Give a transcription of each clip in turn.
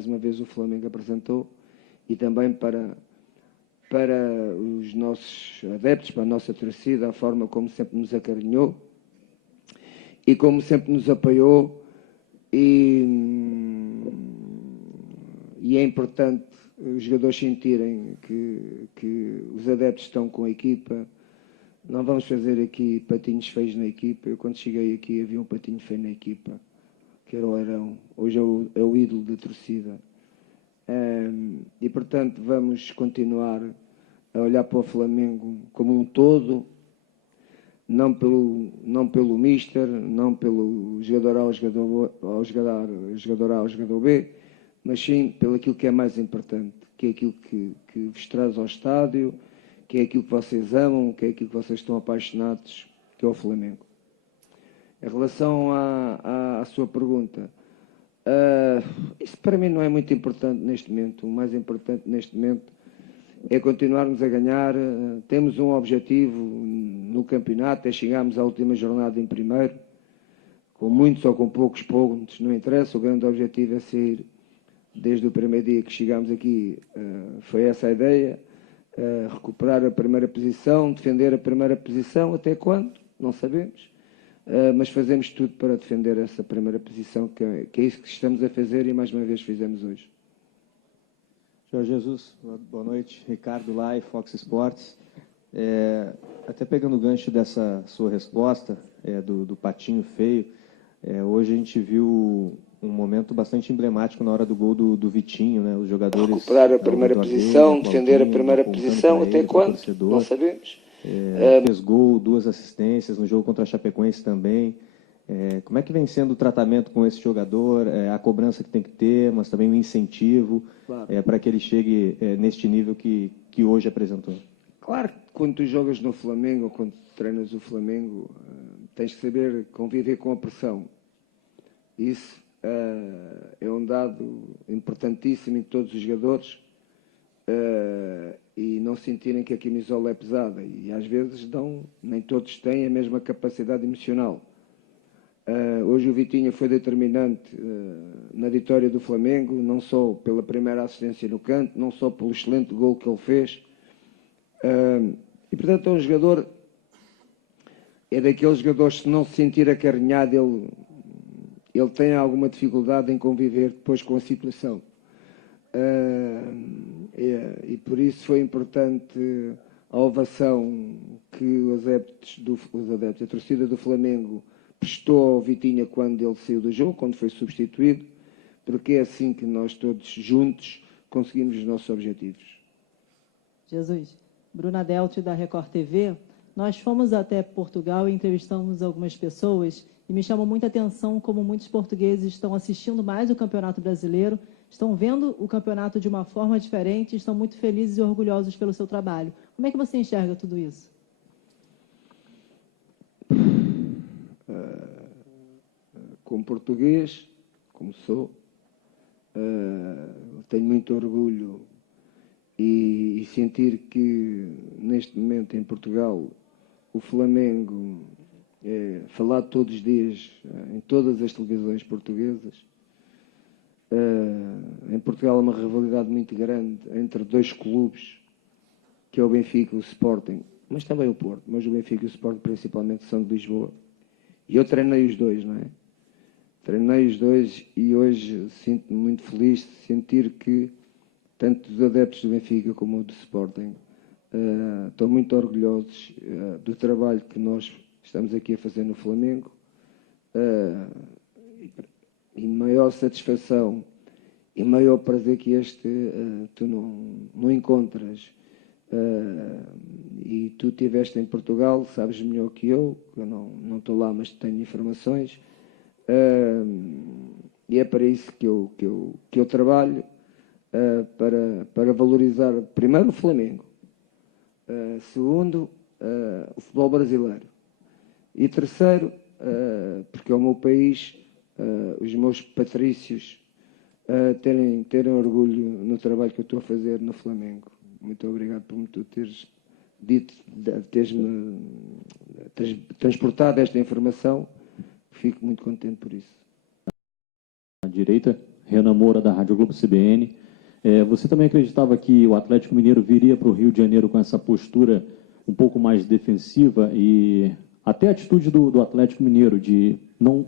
mais uma vez o Flamengo apresentou, e também para os nossos adeptos, para a nossa torcida, a forma como sempre nos acarinhou e como sempre nos apoiou, e é importante os jogadores sentirem que os adeptos estão com a equipa. Não vamos fazer aqui patinhos feios na equipa. Eu, quando cheguei aqui, havia um patinho feio na equipa, que era o Arão. Hoje é o ídolo da torcida. E, portanto, vamos continuar a olhar para o Flamengo como um todo, não pelo Mister, não pelo jogador A ao jogador A ao jogador B, mas sim pelo aquilo que é mais importante, que é aquilo que vos traz ao estádio, que é aquilo que vocês amam, que é aquilo que vocês estão apaixonados, que é o Flamengo. Em relação à sua pergunta, isso para mim não é muito importante neste momento. O mais importante neste momento é continuarmos a ganhar. Temos um objetivo no campeonato, é chegarmos à última jornada em primeiro, com muitos ou com poucos pontos, não interessa. O grande objetivo é sair. Desde o primeiro dia que chegámos aqui, foi essa a ideia, recuperar a primeira posição, defender a primeira posição. Até quando? Não sabemos. Mas fazemos tudo para defender essa primeira posição, que é isso que estamos a fazer, e mais uma vez fizemos hoje. Jorge Jesus, boa noite. Ricardo Lai, Fox Sports. Até pegando o gancho dessa sua resposta, do patinho feio, hoje a gente viu um momento bastante emblemático na hora do gol do Vitinho, né? Os jogadores... Recuperar a primeira posição, defender a primeira posição, até quando? Não sabemos. Fez gol, 2 assistências no jogo contra a Chapecoense também. Como é que vem sendo o tratamento com esse jogador, a cobrança que tem que ter, mas também o incentivo, claro, para que ele chegue neste nível que hoje apresentou? Claro que quando tu jogas no Flamengo, ou quando treinas o Flamengo, tens que saber conviver com a pressão. Isso é um dado importantíssimo em todos os jogadores, e não sentirem que a camisola é pesada. E às vezes nem todos têm a mesma capacidade emocional. Hoje o Vitinho foi determinante na vitória do Flamengo, não só pela primeira assistência no canto, não só pelo excelente gol que ele fez. E, portanto, é um jogador, é daqueles jogadores, se não se sentir acarinhado, ele tem alguma dificuldade em conviver depois com a situação. E por isso foi importante a ovação que os adeptos, a torcida do Flamengo prestou ao Vitinha quando ele saiu do jogo, quando foi substituído, porque é assim que nós todos juntos conseguimos os nossos objetivos. Jesus, Bruna Delty, da Record TV. Nós fomos até Portugal e entrevistamos algumas pessoas, e me chamou muita atenção como muitos portugueses estão assistindo mais o Campeonato Brasileiro, estão vendo o campeonato de uma forma diferente, estão muito felizes e orgulhosos pelo seu trabalho. Como é que você enxerga tudo isso? Como português, como sou, tenho muito orgulho e sentir que, neste momento, em Portugal, o Flamengo é falado todos os dias em todas as televisões portuguesas. Em Portugal há uma rivalidade muito grande entre dois clubes, que é o Benfica e o Sporting, mas também o Porto, mas o Benfica e o Sporting principalmente são de Lisboa. E eu treinei os dois, não é? Treinei os dois, e hoje sinto-me muito feliz de sentir que tanto os adeptos do Benfica como o do Sporting estão muito orgulhosos do trabalho que nós estamos aqui a fazer no Flamengo, e maior satisfação e maior prazer que tu não encontras. E tu estiveste em Portugal, sabes melhor que eu não estou lá, mas tenho informações, e é para isso que eu trabalho, para valorizar primeiro o Flamengo, segundo o futebol brasileiro, e terceiro, porque é o meu país, os meus patrícios terem orgulho no trabalho que eu estou a fazer no Flamengo. Muito obrigado por tu teres teres-me transportado esta informação. Fico muito contente por isso. À direita, Renan Moura, da Rádio Globo CBN. Você também acreditava que o Atlético Mineiro viria para o Rio de Janeiro com essa postura um pouco mais defensiva e até a atitude do Atlético Mineiro de não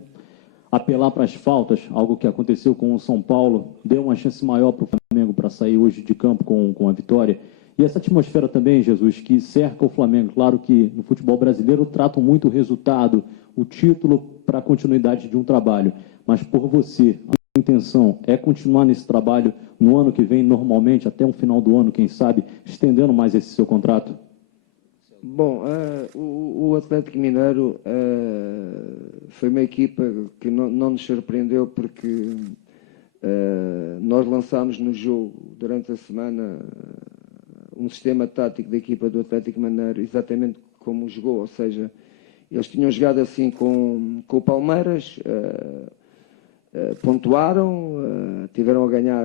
apelar para as faltas, algo que aconteceu com o São Paulo, deu uma chance maior para o Flamengo para sair hoje de campo com a vitória. E essa atmosfera também, Jesus, que cerca o Flamengo. Claro que no futebol brasileiro tratam muito o resultado, o título para a continuidade de um trabalho. Mas por você, a intenção é continuar nesse trabalho no ano que vem, normalmente, até o final do ano, quem sabe, estendendo mais esse seu contrato? Bom, o Atlético Mineiro foi uma equipa que não nos surpreendeu porque nós lançámos no jogo, durante a semana, um sistema tático da equipa do Atlético Mineiro, exatamente como jogou, ou seja, eles tinham jogado assim com o Palmeiras, pontuaram, tiveram a ganhar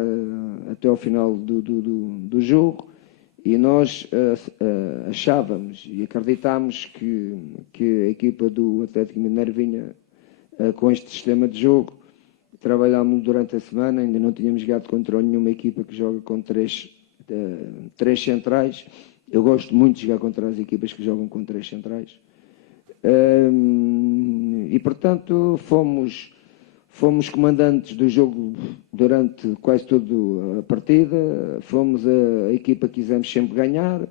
até ao final do jogo, e nós achávamos e acreditámos que a equipa do Atlético Mineiro vinha com este sistema de jogo. Trabalhámos durante a semana, ainda não tínhamos jogado contra nenhuma equipa que joga com três centrais. Eu gosto muito de jogar contra as equipas que jogam com 3 centrais. E, portanto, fomos comandantes do jogo durante quase toda a partida, fomos a equipa que quisemos sempre ganhar,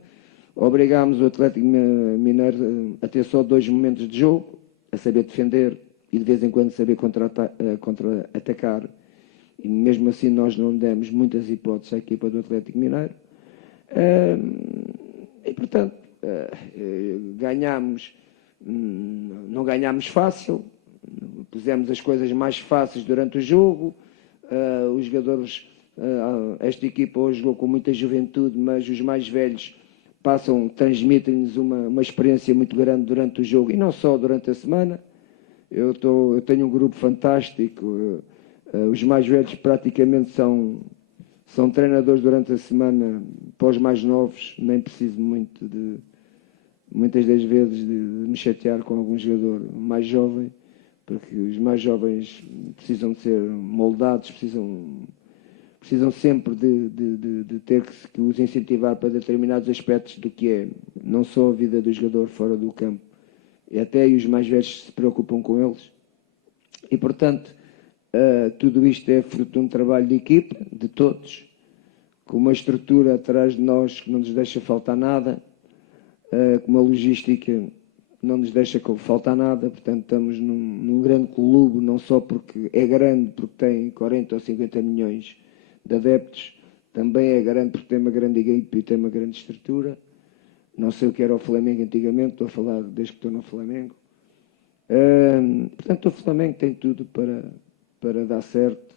obrigámos o Atlético Mineiro a ter só 2 momentos de jogo, a saber defender e de vez em quando saber contra-atacar. E mesmo assim nós não demos muitas hipóteses à equipa do Atlético Mineiro. E, portanto, não ganhámos fácil, pusemos as coisas mais fáceis durante o jogo. Os jogadores, esta equipa hoje jogou com muita juventude, mas os mais velhos transmitem-nos uma experiência muito grande durante o jogo e não só durante a semana. Eu tenho um grupo fantástico, os mais velhos praticamente são treinadores durante a semana para os mais novos, nem preciso muitas das vezes de me chatear com algum jogador mais jovem, porque os mais jovens precisam de ser moldados, precisam sempre de ter que os incentivar para determinados aspectos do que é não só a vida do jogador fora do campo, e até os mais velhos se preocupam com eles. E, portanto, tudo isto é fruto de um trabalho de equipe, de todos, com uma estrutura atrás de nós que não nos deixa faltar nada, com uma logística não nos deixa faltar nada. Portanto, estamos num grande clube, não só porque é grande, porque tem 40 ou 50 milhões de adeptos, também é grande porque tem uma grande equipe e tem uma grande estrutura. Não sei o que era o Flamengo antigamente, estou a falar desde que estou no Flamengo. Portanto, o Flamengo tem tudo para dar certo,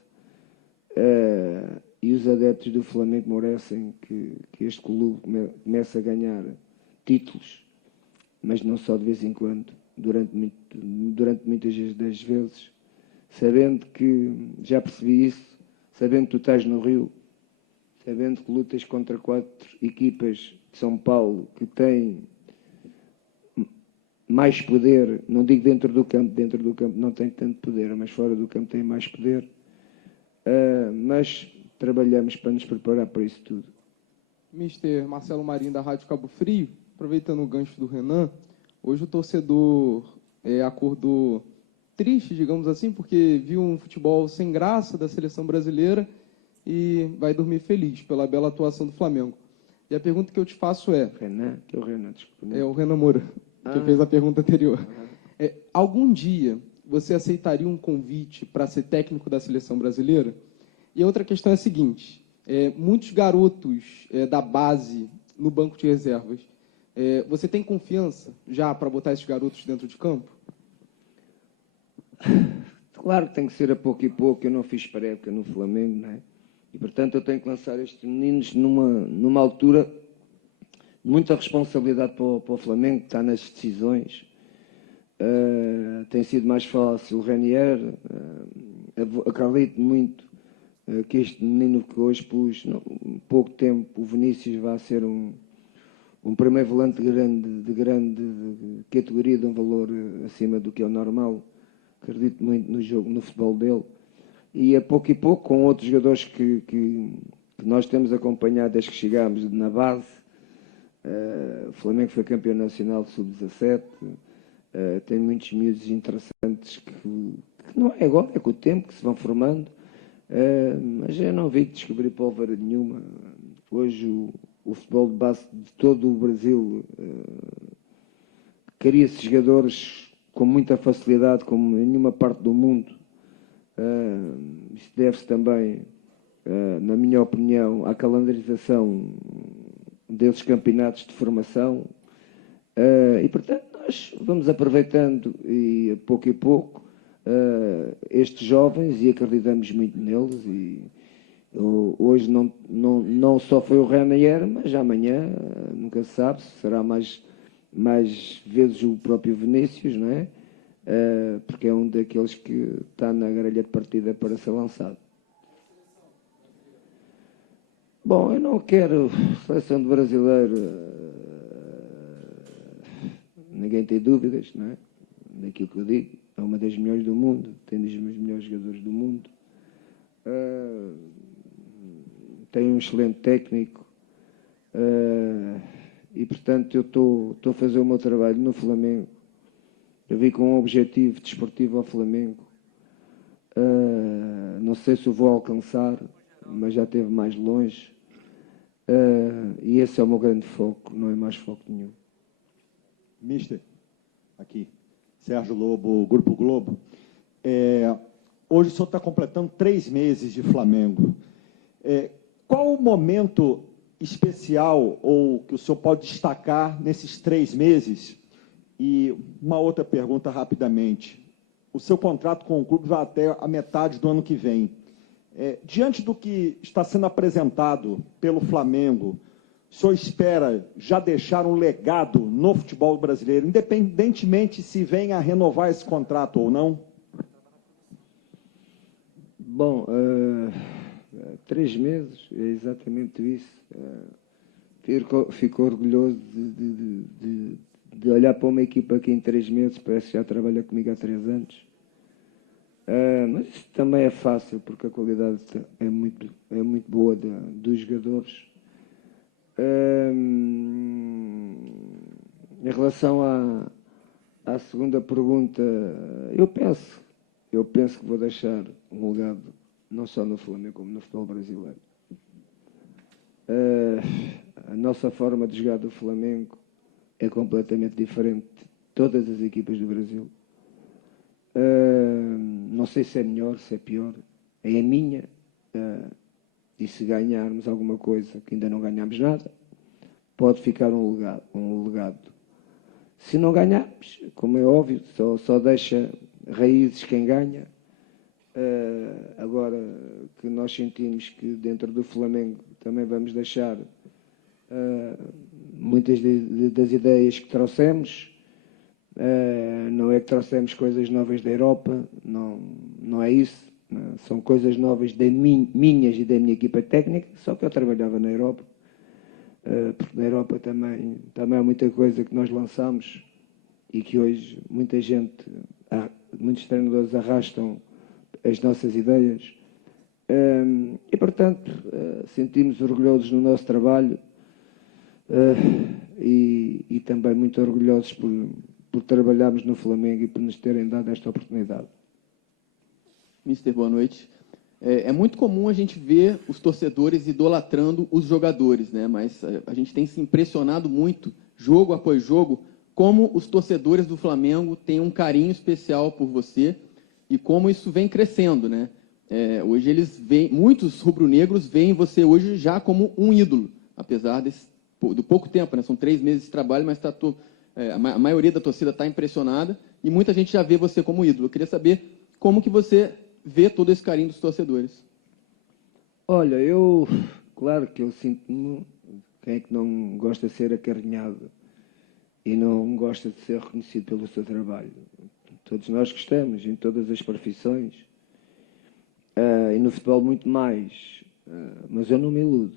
e os adeptos do Flamengo merecem que este clube comece a ganhar títulos, mas não só de vez em quando, durante muitas das vezes, sabendo que, já percebi isso, sabendo que tu estás no Rio, sabendo que lutas contra 4 equipas de São Paulo que têm mais poder, não digo dentro do campo não tem tanto poder, mas fora do campo tem mais poder, mas trabalhamos para nos preparar para isso tudo. Mister Marcelo Marinho, da Rádio Cabo Frio, aproveitando o gancho do Renan, hoje o torcedor acordou triste, digamos assim, porque viu um futebol sem graça da seleção brasileira e vai dormir feliz pela bela atuação do Flamengo. E a pergunta que eu te faço é... Renan? Que é o Renan, desculpa. É o Renan Moura, que fez a pergunta anterior. Algum dia você aceitaria um convite para ser técnico da seleção brasileira? E a outra questão é a seguinte, muitos garotos da base no banco de reservas, você tem confiança já para botar esses garotos dentro de campo? Claro que tem que ser a pouco e pouco. Eu não fiz pré-época no Flamengo, não é? E, portanto, eu tenho que lançar estes meninos numa altura de muita responsabilidade para o Flamengo, que está nas decisões. Tem sido mais fácil o Ranier. Acredito muito que este menino que hoje pus, pouco tempo, o Vinícius, vai ser um primeiro volante de grande categoria, de um valor acima do que é o normal. Acredito muito no jogo, no futebol dele. e a pouco, com outros jogadores que nós temos acompanhado desde que chegámos na base. O Flamengo foi campeão nacional de sub-17, tem muitos miúdos interessantes que não é agora, é com o tempo que se vão formando, mas eu não vi descobrir pólvora nenhuma. Hoje o futebol de base de todo o Brasil cria-se jogadores com muita facilidade, como em nenhuma parte do mundo. Isto deve-se também, na minha opinião, à calendarização desses campeonatos de formação. E, portanto, nós vamos aproveitando e pouco estes jovens e acreditamos muito neles. E hoje não só foi o Ranieri, mas amanhã, nunca se sabe, será mais vezes o próprio Vinícius, não é? Porque é um daqueles que está na grelha de partida para ser lançado. Bom, eu não quero seleção de brasileiro, ninguém tem dúvidas, não é? Daquilo que eu digo, é uma das melhores do mundo, tem dos melhores jogadores do mundo, tem um excelente técnico, e portanto eu estou a fazer o meu trabalho no Flamengo. Eu vim com um objetivo desportivo ao Flamengo, não sei se o vou alcançar, mas já esteve mais longe, e esse é o meu grande foco, não é mais foco nenhum. Mister, aqui, Sérgio Lobo, Grupo Globo. Hoje o senhor está completando 3 meses de Flamengo. Qual o momento especial ou que o senhor pode destacar nesses 3 meses? E uma outra pergunta rapidamente. O seu contrato com o clube vai até a metade do ano que vem. Diante do que está sendo apresentado pelo Flamengo, o senhor espera já deixar um legado no futebol brasileiro, independentemente se vem a renovar esse contrato ou não? Bom, 3 meses, é exatamente isso. Fico orgulhoso de olhar para uma equipa que em 3 meses parece que já trabalha comigo há 3 anos. Mas isso também é fácil, porque a qualidade é muito boa dos jogadores. Em relação à segunda pergunta, eu penso que vou deixar um legado, não só no Flamengo, como no futebol brasileiro. A nossa forma de jogar do Flamengo é completamente diferente de todas as equipas do Brasil. Não sei se é melhor, se é pior. É a minha. E se ganharmos alguma coisa, que ainda não ganhamos nada, pode ficar um legado. Se não ganharmos, como é óbvio, só deixa raízes quem ganha. Agora que nós sentimos que dentro do Flamengo também vamos deixar muitas das ideias que trouxemos. Não é que trouxemos coisas novas da Europa, não é isso. São coisas novas minhas e da minha equipa técnica, só que eu trabalhava na Europa, porque na Europa também há muita coisa que nós lançamos e que hoje muitos treinadores arrastam as nossas ideias. E, portanto, sentimos orgulhosos no nosso trabalho e também muito orgulhosos por trabalharmos no Flamengo e por nos terem dado esta oportunidade. Mister, boa noite. É muito comum a gente ver os torcedores idolatrando os jogadores, né? Mas a gente tem se impressionado muito, jogo após jogo, como os torcedores do Flamengo têm um carinho especial por você e como isso vem crescendo, né? Hoje muitos rubro-negros veem você hoje já como um ídolo, apesar do pouco tempo, né? São 3 meses de trabalho, mas a maioria da torcida está impressionada e muita gente já vê você como ídolo. Eu queria saber como que você vê todo esse carinho dos torcedores. Olha, claro que eu sinto-me, quem é que não gosta de ser acarinhado e não gosta de ser reconhecido pelo seu trabalho? Todos nós gostamos, em todas as profissões, e no futebol muito mais, mas eu não me iludo.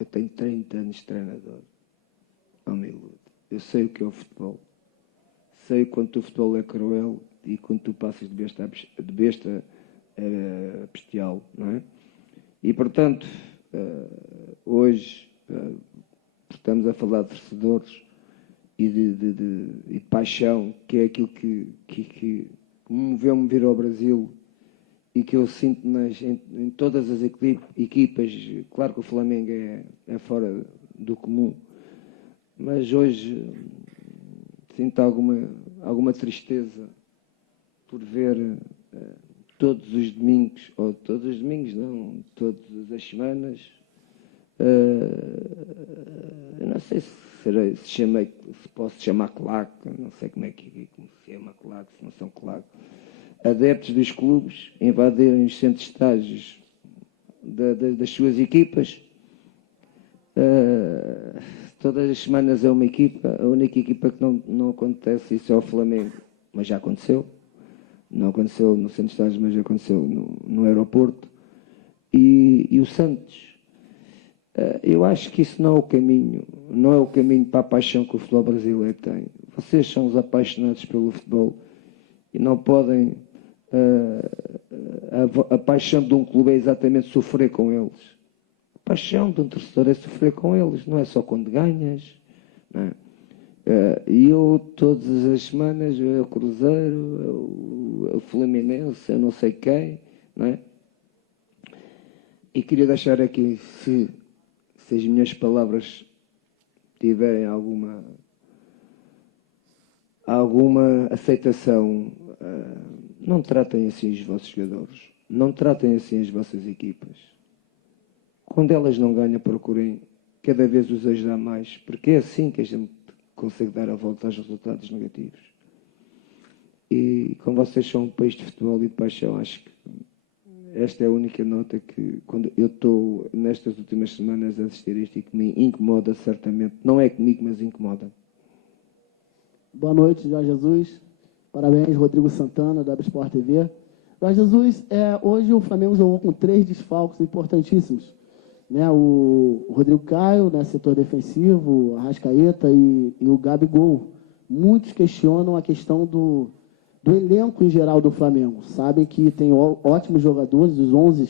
Eu tenho 30 anos de treinador, não me iludo. Eu sei o que é o futebol. Sei quanto o futebol é cruel e quando tu passas de besta bestial, não é? E, portanto, hoje estamos a falar de torcedores e de paixão, que é aquilo que me moveu-me vir ao Brasil e que eu sinto em todas as equipas. Claro que o Flamengo é fora do comum, mas hoje sinto alguma tristeza por ver todos os domingos, ou todos os domingos não, todas as semanas, eu não sei se posso chamar claque, não sei como se chama claque, se não são claque, adeptos dos clubes invadirem os centros de estágios das suas equipas. Todas as semanas é uma equipa, a única equipa que não acontece isso é o Flamengo, mas já aconteceu. Não aconteceu no centro de estágios, mas já aconteceu no aeroporto. E o Santos. Eu acho que isso não é o caminho para a paixão que o futebol brasileiro tem. Vocês são os apaixonados pelo futebol e não podem. A paixão de um clube é exatamente sofrer com eles. A paixão de um torcedor é sofrer com eles, não é só quando ganhas. Não é? E eu, todas as semanas, o Cruzeiro, o Fluminense, eu não sei quem, não é? E queria deixar aqui, se as minhas palavras tiverem alguma aceitação, não tratem assim os vossos jogadores, não tratem assim as vossas equipas. Quando elas não ganham, procurem cada vez os ajudar mais, porque é assim que a gente consegue dar a volta aos resultados negativos. E como vocês são um país de futebol e de paixão, acho que esta é a única nota que, quando eu estou nestas últimas semanas a assistir isto e que me incomoda certamente, não é comigo, mas incomoda. Boa noite, Jorge Jesus. Parabéns, Rodrigo Santana, da Sport TV. Jorge Jesus, hoje o Flamengo jogou com 3 desfalques importantíssimos. Né, o Rodrigo Caio, né, setor defensivo, a Arrascaeta e o Gabigol. Muitos questionam a questão do elenco em geral do Flamengo. Sabem que tem ótimos jogadores, os 11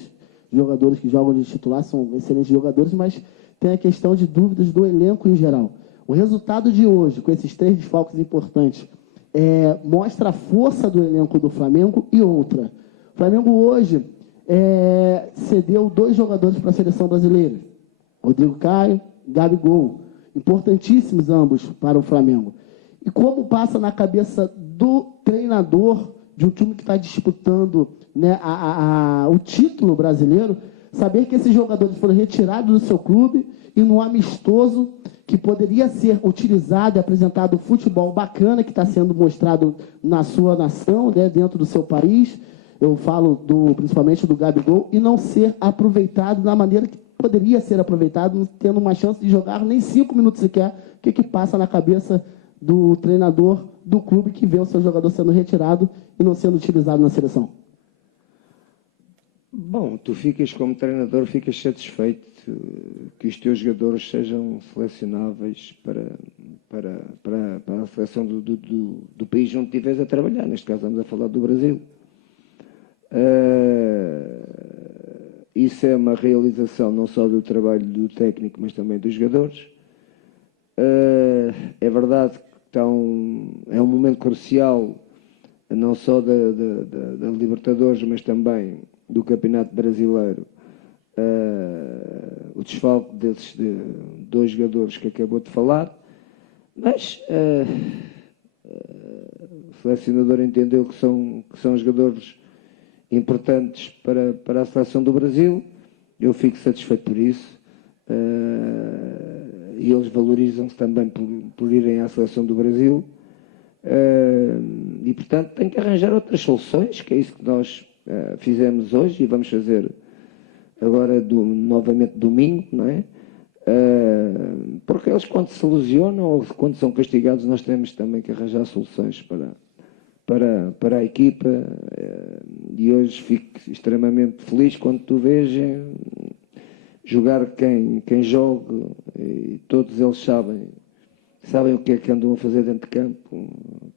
jogadores que jogam de titular são excelentes jogadores, mas tem a questão de dúvidas do elenco em geral. O resultado de hoje, com esses 3 desfalques importantes, mostra a força do elenco do Flamengo e outra. O Flamengo hoje cedeu 2 jogadores para a seleção brasileira. Rodrigo Caio, Gabigol. Importantíssimos ambos para o Flamengo. E como passa na cabeça do treinador de um time que está disputando, né, o título brasileiro, saber que esses jogadores foram retirados do seu clube e no amistoso que poderia ser utilizado e apresentado o futebol bacana que está sendo mostrado na sua nação, né, dentro do seu país. Eu falo principalmente do Gabigol, e não ser aproveitado da maneira que poderia ser aproveitado, não tendo uma chance de jogar nem 5 minutos sequer. O que passa na cabeça do treinador do clube que vê o seu jogador sendo retirado e não sendo utilizado na seleção? Bom, tu como treinador, ficas satisfeito que os teus jogadores sejam selecionáveis para a seleção do país onde estiveres a trabalhar. Neste caso, estamos a falar do Brasil. Isso é uma realização não só do trabalho do técnico, mas também dos jogadores. É verdade que é um momento crucial, não só da Libertadores, mas também do Campeonato Brasileiro. O desfalque desses 2 jogadores que acabou de falar, mas o selecionador entendeu que são jogadores importantes para a seleção do Brasil. Eu fico satisfeito por isso. E eles valorizam-se também por irem à seleção do Brasil. E, portanto, tem que arranjar outras soluções, que é isso que nós fizemos hoje e vamos fazer agora novamente domingo, não é? Porque eles, quando se lesionam ou quando são castigados, nós temos também que arranjar soluções para a equipa. E hoje fico extremamente feliz quando tu vês jogar quem joga, e todos eles sabem o que é que andam a fazer dentro de campo,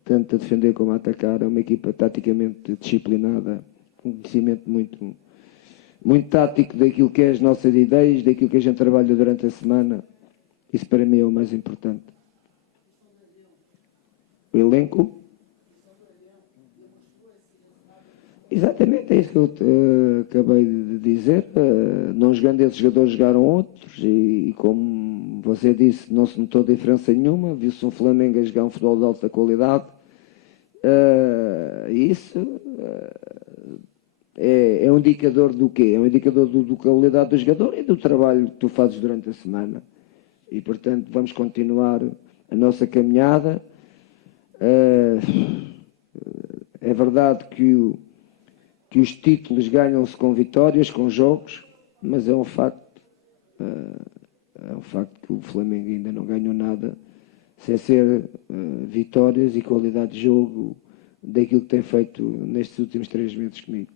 tanto a defender como a atacar. É uma equipa taticamente disciplinada, conhecimento muito, muito tático daquilo que é as nossas ideias, daquilo que a gente trabalha durante a semana. Isso para mim é o mais importante. O elenco. Exatamente, é isso que eu acabei de dizer. Não jogando esses jogadores, jogaram outros, e como você disse, não se notou diferença nenhuma. Viu-se um Flamengo a jogar um futebol de alta qualidade. Isso é um indicador do quê? É um indicador da qualidade do jogador e do trabalho que tu fazes durante a semana. E, portanto, vamos continuar a nossa caminhada. É verdade que os títulos ganham-se com vitórias, com jogos, mas é um facto que o Flamengo ainda não ganhou nada sem ser vitórias e qualidade de jogo daquilo que tem feito nestes últimos 3 meses comigo.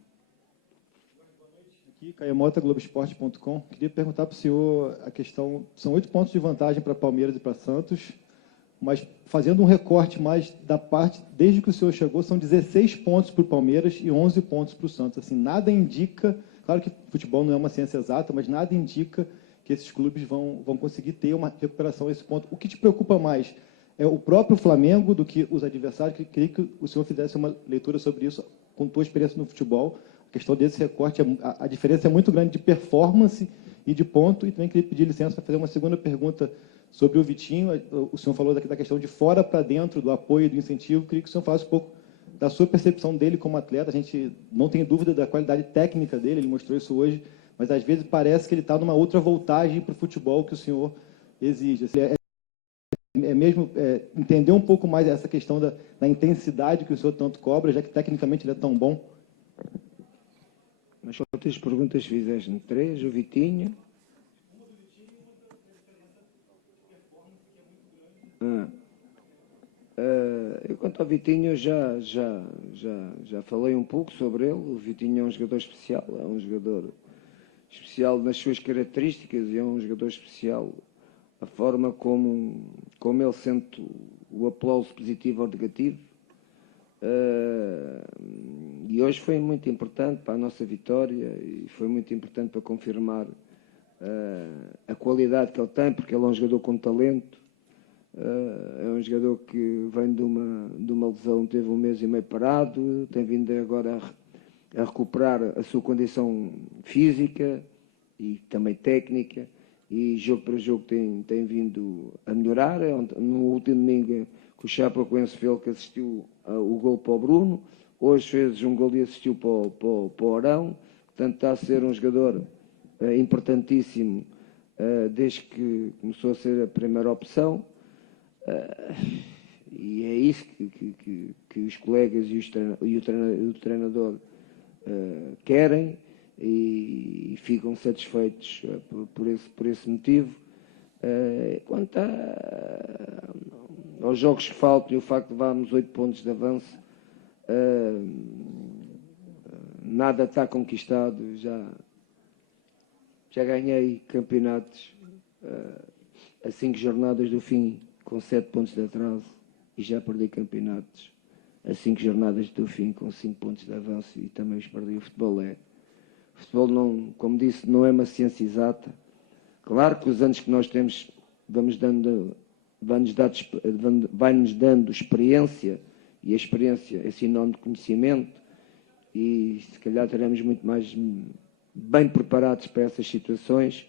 Aqui, Caio Mota, Globoesporte.com. Queria perguntar para o senhor a questão, são 8 pontos de vantagem para Palmeiras e para Santos, mas fazendo um recorte mais da parte, desde que o senhor chegou, são 16 pontos para o Palmeiras e 11 pontos para o Santos. Assim, nada indica, claro que futebol não é uma ciência exata, mas nada indica que esses clubes vão conseguir ter uma recuperação a esse ponto. O que te preocupa mais é o próprio Flamengo do que os adversários? Queria que o senhor fizesse uma leitura sobre isso, com tua experiência no futebol. A questão desse recorte, a diferença é muito grande de performance e de ponto, e também queria pedir licença para fazer uma segunda pergunta sobre o Vitinho. O senhor falou da questão de fora para dentro, do apoio e do incentivo. Queria que o senhor falasse um pouco da sua percepção dele como atleta. A gente não tem dúvida da qualidade técnica dele, ele mostrou isso hoje, mas às vezes parece que ele está numa outra voltagem para o futebol que o senhor exige. Assim, mesmo entender um pouco mais essa questão da intensidade que o senhor tanto cobra, já que tecnicamente ele é tão bom. Mas quantas perguntas fizeste? 3, o Vitinho. Quanto ao Vitinho, já falei um pouco sobre ele. O Vitinho é um jogador especial, nas suas características, e é um jogador especial a forma como ele sente o aplauso positivo ou negativo. E hoje foi muito importante para a nossa vitória e foi muito importante para confirmar a qualidade que ele tem, porque ele é um jogador com talento. É um jogador que vem de uma lesão, teve 1 mês e meio parado, tem vindo agora a recuperar a sua condição física e também técnica, e jogo para jogo tem vindo a melhorar. No último domingo, que o Chapecoense fez, que assistiu o gol para o Bruno, hoje fez um gol e assistiu para o Arão. Portanto, está a ser um jogador importantíssimo desde que começou a ser a primeira opção. E é isso que os colegas e o treinador querem, e ficam satisfeitos por esse motivo. Quanto aos jogos que faltam e o facto de levarmos 8 pontos de avanço, nada está conquistado. Já ganhei campeonatos a 5 jornadas do fim com 7 pontos de atraso, e já perdi campeonatos a 5 jornadas do fim com 5 pontos de avanço, e também os perdi. O futebol não, como disse, não é uma ciência exata. Claro que os anos que nós temos vai-nos dando experiência, e a experiência é sinónimo de conhecimento, e se calhar teremos muito mais bem preparados para essas situações,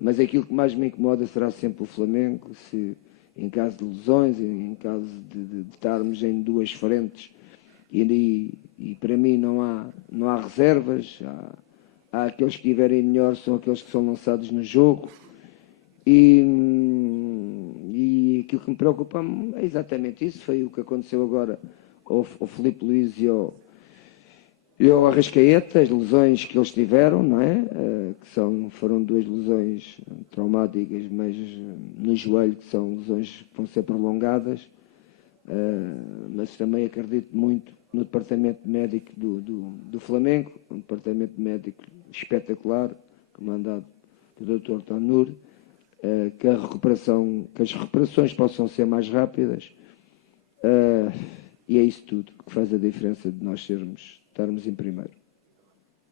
mas aquilo que mais me incomoda será sempre o Flamengo, se em caso de lesões, em caso de estarmos em 2 frentes, e para mim não há reservas. Há aqueles que estiverem melhor, são aqueles que são lançados no jogo, e aquilo que me preocupa é exatamente isso. Foi o que aconteceu agora ao Filipe Luís e ao Arrascaeta, as lesões que eles tiveram, não é? Foram 2 lesões traumáticas, mas no joelho, que são lesões que vão ser prolongadas. Mas também acredito muito no departamento médico do Flamengo, um departamento médico espetacular, comandado pelo Dr. Tanur, que as recuperações possam ser mais rápidas, e é isso tudo que faz a diferença de nós estarmos em primeiro.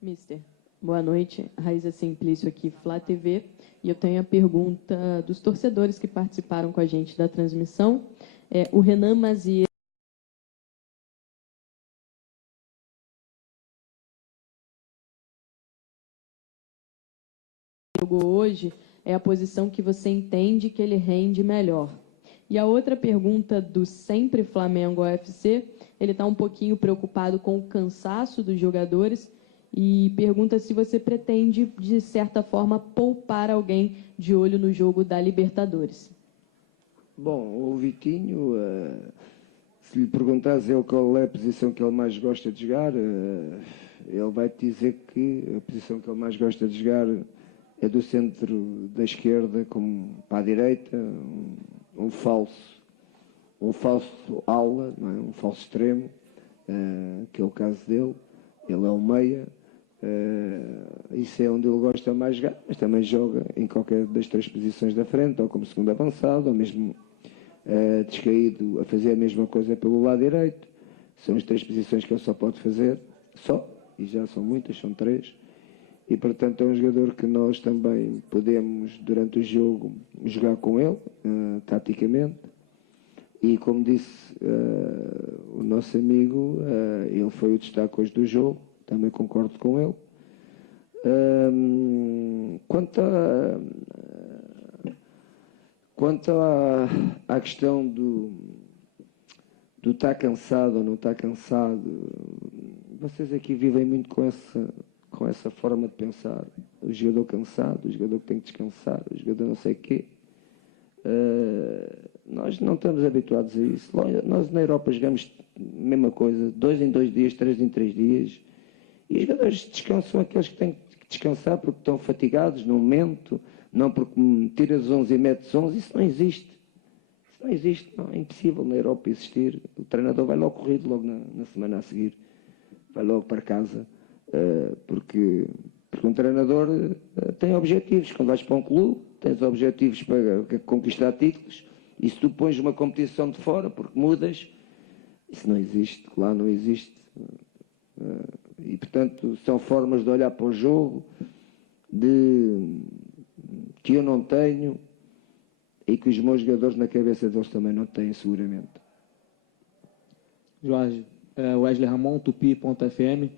Mister, boa noite. Raíza Simplício aqui, Flá TV. E eu tenho a pergunta dos torcedores que participaram com a gente da transmissão. O Renan Mazier hoje é a posição que você entende que ele rende melhor. E a outra pergunta do Sempre Flamengo UFC, ele está um pouquinho preocupado com o cansaço dos jogadores e pergunta se você pretende, de certa forma, poupar alguém de olho no jogo da Libertadores. Bom, o Vitinho, se lhe perguntares qual é a posição que ele mais gosta de jogar, ele vai te dizer que a posição que ele mais gosta de jogar é do centro da esquerda como para a direita, um falso ala, não é? Um falso extremo, que é o caso dele. Ele é um meia, isso é onde ele gosta mais de jogar, mas também joga em qualquer das três posições da frente, ou como segundo avançado, ou mesmo descaído a fazer a mesma coisa pelo lado direito. São as três posições que ele só pode fazer, e já são muitas, são três. E, portanto, é um jogador que nós também podemos, durante o jogo, jogar com ele, taticamente. E, como disse o nosso amigo, ele foi o destaque hoje do jogo, também concordo com ele. Quanto à questão do estar cansado ou não estar cansado, vocês aqui vivem muito com essa forma de pensar. O jogador cansado, o jogador que tem que descansar, o jogador não sei o quê. Nós não estamos habituados a isso. Nós na Europa jogamos a mesma coisa, 2 em 2 dias, 3 em 3 dias. E os jogadores descansam aqueles que têm que descansar porque estão fatigados no momento, não porque tiras 11 e metes 11. Isso não existe. Isso não existe, não. É impossível na Europa existir. O treinador vai logo corrido, logo na semana a seguir. Vai logo para casa. Porque um treinador tem objetivos. Quando vais para um clube, tens objetivos para conquistar títulos, e se tu pões uma competição de fora, porque mudas, isso não existe, lá não existe. E, portanto, são formas de olhar para o jogo que eu não tenho e que os meus jogadores na cabeça deles também não têm, seguramente. Jorge, Wesley Ramon, Tupi.fm.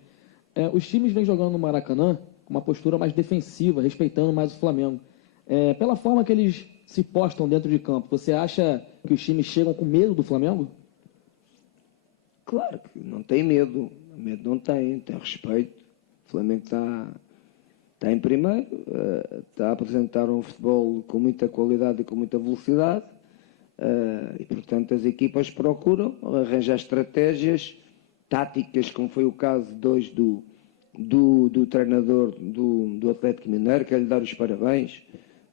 Os times vêm jogando no Maracanã com uma postura mais defensiva, respeitando mais o Flamengo. Pela forma que eles se postam dentro de campo, você acha que os times chegam com medo do Flamengo? Claro que não tem medo. Medo não tem respeito. O Flamengo está em primeiro, está a apresentar um futebol com muita qualidade e com muita velocidade. E, portanto, as equipas procuram arranjar estratégias táticas, como foi o caso de hoje do treinador do Atlético Mineiro. Quero lhe dar os parabéns,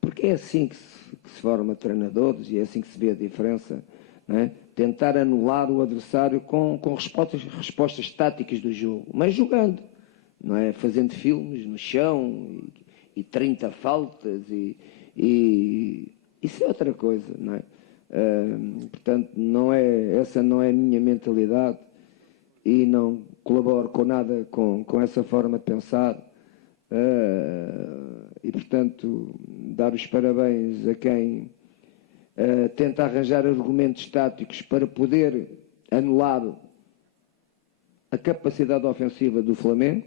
porque é assim que se forma treinadores e é assim que se vê a diferença, não é? Tentar anular o adversário com respostas táticas do jogo, mas jogando, não é? Fazendo filmes no chão e 30 faltas e isso é outra coisa, não é? Portanto, essa não é a minha mentalidade e não colaboro com nada com essa forma de pensar. E, portanto, dar os parabéns a quem tenta arranjar argumentos táticos para poder anular a capacidade ofensiva do Flamengo,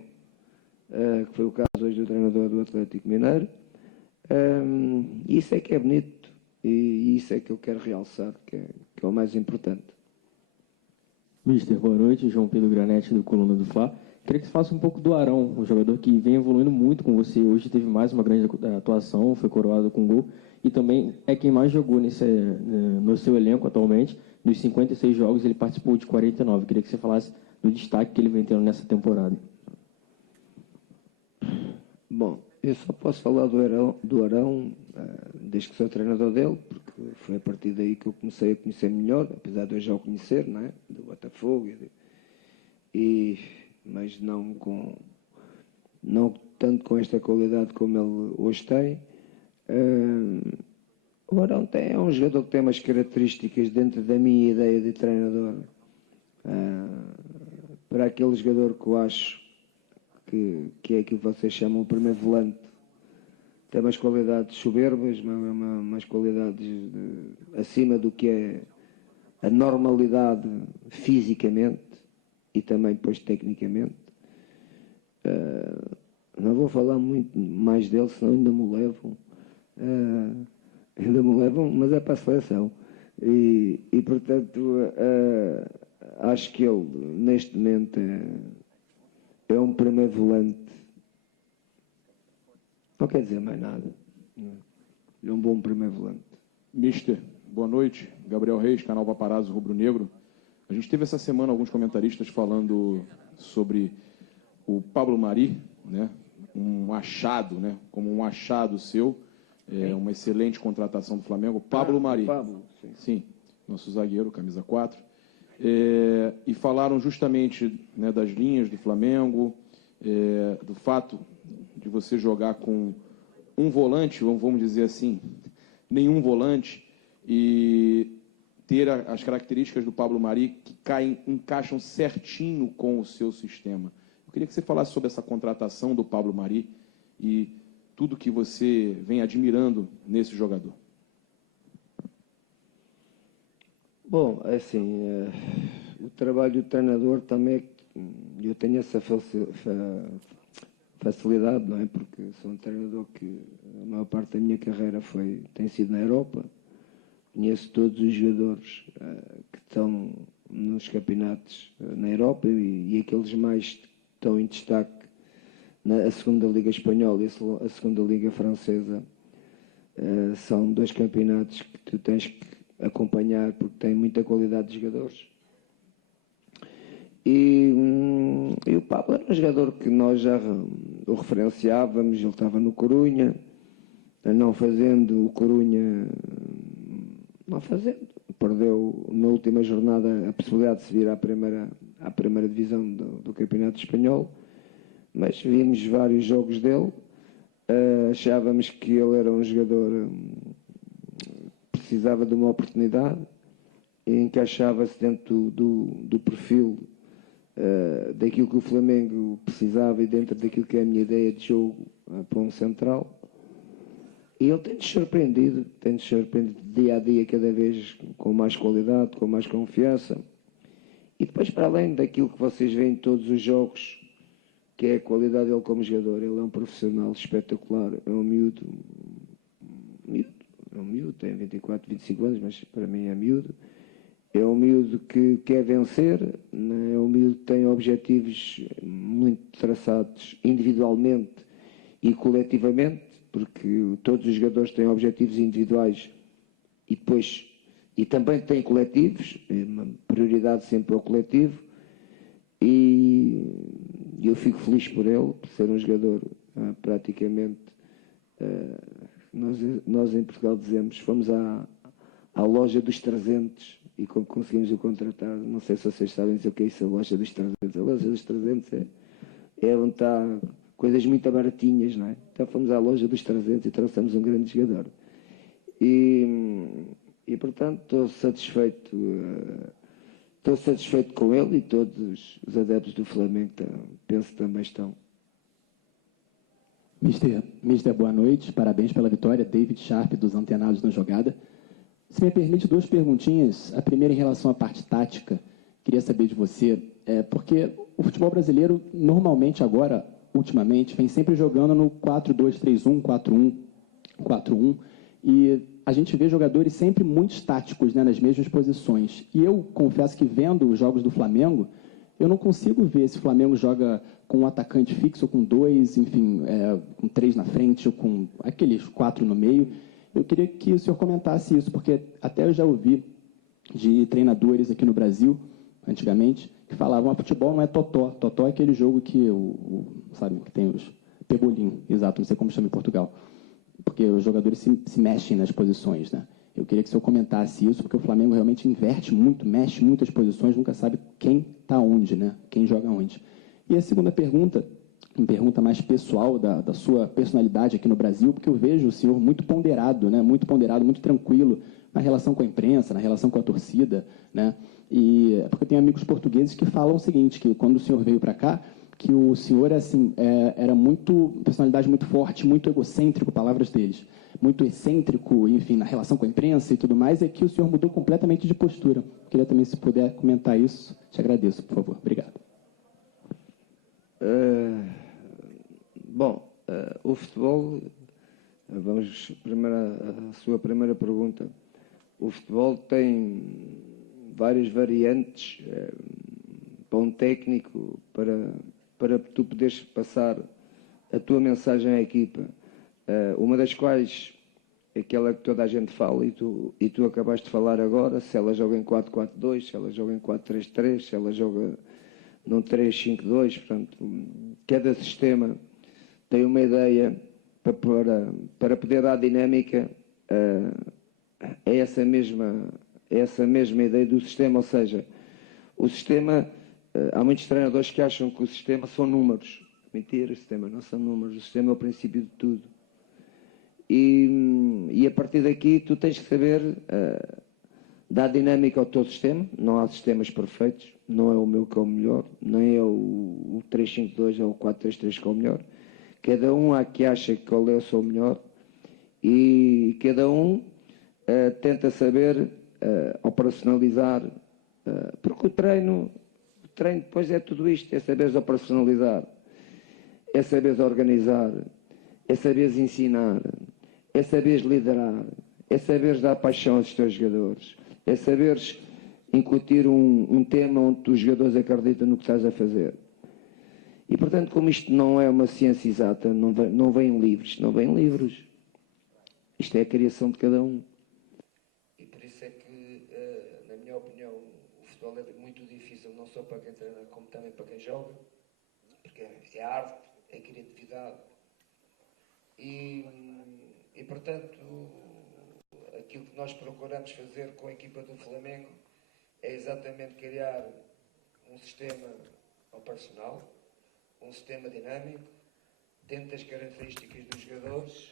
que foi o caso hoje do treinador do Atlético Mineiro. Isso é que é bonito e isso é que eu quero realçar, que é o mais importante. Mister, boa noite. João Pedro Granete, do Coluna do Fla. Queria que você falasse um pouco do Arão, um jogador que vem evoluindo muito com você. Hoje teve mais uma grande atuação, foi coroado com gol. E também é quem mais jogou no seu elenco atualmente. Dos 56 jogos, ele participou de 49. Queria que você falasse do destaque que ele vem tendo nessa temporada. Bom, eu só posso falar do Arão desde que sou treinador dele, porque foi a partir daí que eu comecei a conhecer melhor, apesar de eu já o conhecer, não é? Do Botafogo, mas não tanto com esta qualidade como ele hoje tem. O Arão é um jogador que tem umas características dentro da minha ideia de treinador, para aquele jogador que eu acho que é aquilo que vocês chamam o primeiro volante. Tem umas qualidades soberbas, umas qualidades acima do que é a normalidade fisicamente e também depois tecnicamente. Não vou falar muito mais dele, senão ainda me levam, mas é para a seleção. E portanto, acho que ele, neste momento, é um primeiro volante. Não quer dizer mais nada. Ele é um bom primeiro volante. Mister, boa noite. Gabriel Reis, canal Paparazzo Rubro Negro. A gente teve essa semana alguns comentaristas falando sobre o Pablo Mari, né? Um achado, né? Como um achado seu. Uma excelente contratação do Flamengo. Pablo Mari. Pablo, sim, nosso zagueiro, camisa 4. E falaram justamente, né, das linhas do Flamengo, do fato de você jogar com um volante, vamos dizer assim, nenhum volante, e ter as características do Pablo Mari que encaixam certinho com o seu sistema. Eu queria que você falasse sobre essa contratação do Pablo Mari e tudo que você vem admirando nesse jogador. Bom, assim, o trabalho do treinador também, eu tenho essa facilidade, não é? Porque sou um treinador que a maior parte da minha carreira tem sido na Europa. Conheço todos os jogadores que estão nos campeonatos na Europa e aqueles mais que estão em destaque na segunda Liga Espanhola e a segunda Liga Francesa. São dois campeonatos que tu tens que acompanhar porque têm muita qualidade de jogadores. E o Pablo era um jogador que nós já o referenciávamos. Ele estava no Corunha, não fazendo o Corunha, perdeu na última jornada a possibilidade de subir à primeira divisão do Campeonato Espanhol, mas vimos vários jogos dele, achávamos que ele era um jogador que precisava de uma oportunidade e encaixava-se dentro do perfil daquilo que o Flamengo precisava e dentro daquilo que é a minha ideia de jogo para um central. E ele tem-nos surpreendido dia a dia, cada vez com mais qualidade, com mais confiança. E depois, para além daquilo que vocês veem em todos os jogos, que é a qualidade dele como jogador, ele é um profissional espetacular, é um miúdo, tem 24, 25 anos, mas para mim é miúdo. É um miúdo que quer vencer, é um miúdo que tem objetivos muito traçados individualmente e coletivamente, porque todos os jogadores têm objetivos individuais e também têm coletivos, uma prioridade sempre ao coletivo, e eu fico feliz por ele, por ser um jogador praticamente, nós em Portugal dizemos, fomos à loja dos 300 e conseguimos o contratar. Não sei se vocês sabem dizer o que é isso, a loja dos 300. A loja dos 300 é onde está coisas muito baratinhas, não é? Então fomos à loja dos 300 e trouxemos um grande jogador. E portanto, estou satisfeito com ele, e todos os adeptos do Flamengo penso que também estão. Mister, boa noite, parabéns pela vitória. David Sharp, dos Antenados na Jogada. Se me permite, duas perguntinhas. A primeira em relação à parte tática. Queria saber de você, porque o futebol brasileiro, normalmente agora, ultimamente, vem sempre jogando no 4-2-3-1, 4-1, 4-1, e a gente vê jogadores sempre muito estáticos, né, nas mesmas posições. E eu confesso que, vendo os jogos do Flamengo, eu não consigo ver se o Flamengo joga com um atacante fixo, ou com dois, enfim, com 3 na frente, ou com aqueles 4 no meio. Eu queria que o senhor comentasse isso, porque até eu já ouvi de treinadores aqui no Brasil, antigamente, que falavam: futebol não é totó. Totó é aquele jogo que, sabe, que tem os pebolim, exato, não sei como chama em Portugal. Porque os jogadores se mexem nas posições, né? Eu queria que o senhor comentasse isso, porque o Flamengo realmente inverte muito, mexe muitas posições, nunca sabe quem está onde, né? Quem joga onde. E a segunda pergunta, uma pergunta mais pessoal da sua personalidade aqui no Brasil, porque eu vejo o senhor muito ponderado, né? Muito ponderado, muito tranquilo na relação com a imprensa, na relação com a torcida, né? E porque eu tenho amigos portugueses que falam o seguinte, que quando o senhor veio para cá, que o senhor assim, era muito personalidade muito forte, muito egocêntrico, palavras deles, muito excêntrico, enfim, na relação com a imprensa e tudo mais, é que o senhor mudou completamente de postura. Queria também, se puder comentar isso, te agradeço, por favor. Obrigado. Bom, o futebol, vamos primeiro à sua primeira pergunta. O futebol tem várias variantes para um técnico, para tu poderes passar a tua mensagem à equipa. Uma das quais é aquela que toda a gente fala, e tu acabaste de falar agora, se ela joga em 4-4-2, se ela joga em 4-3-3, se ela joga num 3-5-2, portanto, cada sistema tem uma ideia para poder dar dinâmica a essa mesma ideia do sistema, ou seja, o sistema, há muitos treinadores que acham que o sistema são números. Mentira, o sistema não são números, o sistema é o princípio de tudo. E a partir daqui tu tens que saber dar dinâmica ao teu sistema. Não há sistemas perfeitos, não é o meu que é o melhor, nem é o 3-5-2 ou o 4-3-3 que é o melhor. Cada um há que acha que qual é o seu melhor e cada um tenta saber operacionalizar, porque o treino depois é tudo isto, é saberes operacionalizar, é saberes organizar, é saberes ensinar, é saberes liderar, é saberes dar paixão aos teus jogadores, é saberes incutir um tema onde os jogadores acreditam no que estás a fazer. E, portanto, como isto não é uma ciência exata, não vem em livros, não vem em livros. Isto é a criação de cada um. E por isso é que, na minha opinião, o futebol é muito difícil, não só para quem treina, como também para quem joga, porque é arte, é criatividade. E, portanto, aquilo que nós procuramos fazer com a equipa do Flamengo é exatamente criar um sistema operacional, um sistema dinâmico, dentro das características dos jogadores,